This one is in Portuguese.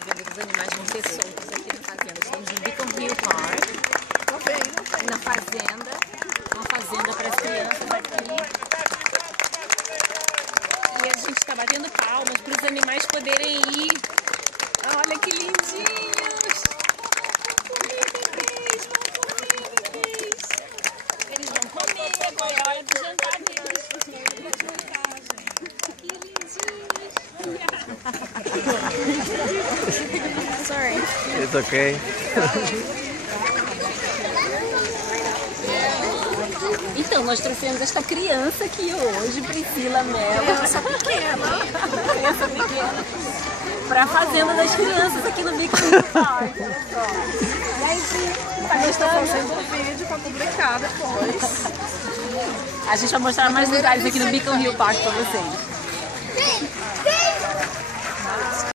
fazenda, que os animais vão ser soltos aqui na fazenda. Estamos no Beacon Hill Park, na fazenda, uma fazenda para as crianças aqui. E a gente está batendo palmas para os animais poderem ir. Olha que lindinhos! Eles vão comer, agora é hora do jantar deles. Que lindinhos! Sorry. It's okay. Então, nós trouxemos esta criança aqui hoje, Priscila Mello. Criança pequena. Criança pequena. Para a fazenda das crianças aqui no Beacon Hill Park. E aí, tá Eu estou gostando? fazendo um vídeo para publicar depois. A gente vai mostrar mais lugares aqui no Beacon Hill Park para vocês.